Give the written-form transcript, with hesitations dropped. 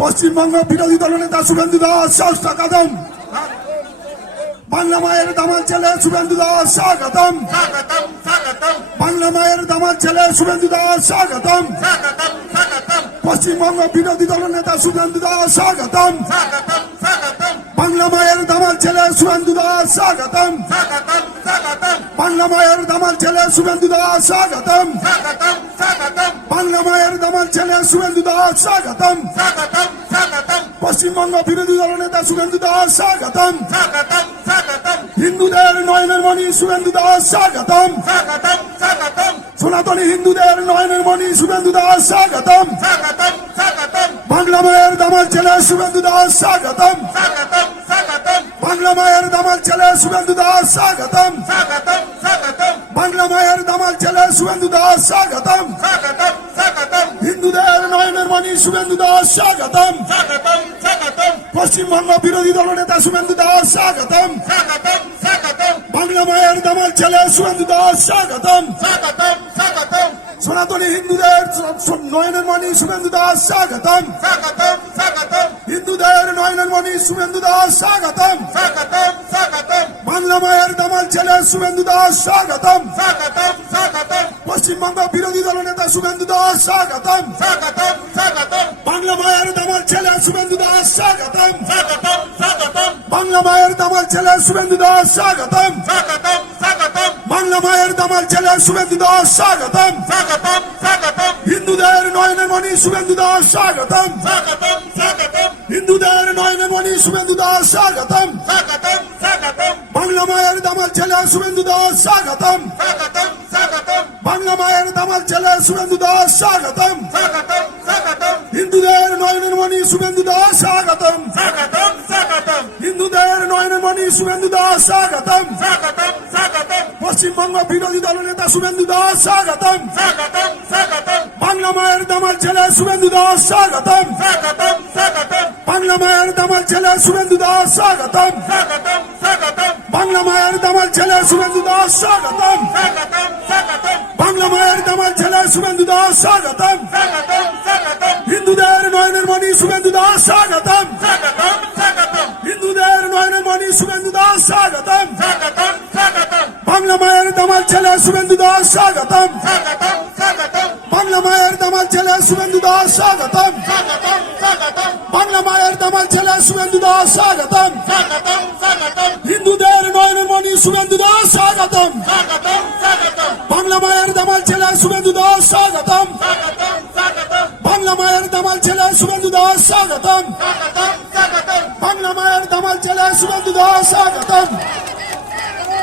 পশ্চিমবঙ্গ বিরোধী দলনেতা শুভেন্দু দাস স্বাগতম। বাংলা মায়ের দামাল ছেলে শুভেন্দু দাস স্বাগতম। বাংলা মায়ের দামাল ছেলে শুভেন্দু দাস স্বাগতম। পশ্চিমবঙ্গ বিরোধী দলনেতা শুভেন্দু দাস স্বাগতম। বাংলা মায়ের দামাল ছেলে শুভেন্দু দাস স্বাগতম। বাংলা মায়ের দামাল ছেলে শুভেন্দু দাস স্বাগতম। বাংলা মায়ের দামাল ছেলে শুভেন্দু দাস স্বাগতম। পশ্চিমবঙ্গ বিরোধী দলনেতা শুভেন্দু দাস স্বাগতম। হিন্দুদের নয়নের মণি শুভেন্দু দাস স্বাগতম। সনাতনী হিন্দুদের নয়নের মণি শুভেন্দু দাস স্বাগতম। বাংলা মায়ের দামাল ছেলে শুভেন্দু দাস স্বাগতম। বাংলা মায়ের দামাল ছেলে শুভেন্দু দাস স্বাগতম। বাংলা মায়ের দামাল ছেলে শুভেন্দু দাস স্বাগতম। হিন্দুদের নয়নের মণি শুভেন্দু দাস স্বাগতম। পশ্চিমবঙ্গ বিরোধী দলনেতা শুভেন্দু দাস স্বাগতম। বাংলা মায়ের দামাল ছেলে শুভেন্দু দাস স্বাগতম। সনাতনী হিন্দুদের নয়নের মণি শুভেন্দু দাস স্বাগতম। হিন্দুদের নয়নের মণি শুভেন্দু দাস স্বাগতম। বাংলা মায়ের দামাল ছেলে শুভেন্দু দাস স্বাগতম। পশ্চিমবঙ্গ বিরোধী দলনেতা শুভেন্দু দাস স্বাগতম। বাংলা মায়ের দামাল ছেলে শুভেন্দু দাস স্বাগতম। বাংলা মায়ের দামাল ছেলে শুভেন্দু দাস স্বাগতম। বাংলা মায়ের দামাল ছেলে শুভেন্দু দাস স্বাগতম। হিন্দুদের নয়নের মণি শুভেন্দু দাস স্বাগতম। হিন্দুদের নয়নের মণি শুভেন্দু দাস স্বাগতম। বাংলা মায়ের দামাল ছেলে শুভেন্দু দাস স্বাগতম। বাংলা মায়ের দামাল ছেলে শুভেন্দু দাস স্বাগতম। হিন্দুদের নয়নের মণি শুভেন্দু দাস স্বাগতম। হিন্দুদের নয়নের মণি শুভেন্দু দাস স্বাগতম। পশ্চিমবঙ্গ বিরোধী দলনেতা শুভেন্দু দাস স্বাগতম। বাংলা মায়ের দামাল ছেলে শুভেন্দু দাস স্বাগতম। বাংলা মায়ের দামাল ছেলে শুভেন্দু দাস স্বাগতম। বাংলা মায়ের দামাল ছেলে শুভেন্দু দাস স্বাগতম। বাংলা মায়ের দামাল ছেলে শুভেন্দু দাস স্বাগতম। হিন্দুদের নয়নের মণি শুভেন্দু দাস স্বাগতম। হিন্দুদের নয়নের মণি শুভেন্দু দাস স্বাগতম। বাংলা মায়ের দামাল ছেলে শুভেন্দু দাস স্বাগতম। বাংলা মায়ের দামাল ছেলে শুভেন্দু দাস স্বাগতম। বাংলা মায়ের দামাল ছেলে শুভেন্দু দাস স্বাগতম। হিন্দুদের নয়নের মণি শুভেন্দু দাস স্বাগতম। বাংলা মায়ের দামাল ছেলে শুভেন্দু দাস স্বাগতম। বাংলা মায়ের দামাল ছেলে শুভেন্দু দাস স্বাগতম। বাংলা মায়ের দামাল ছেলে শুভেন্দু দাস স্বাগতম।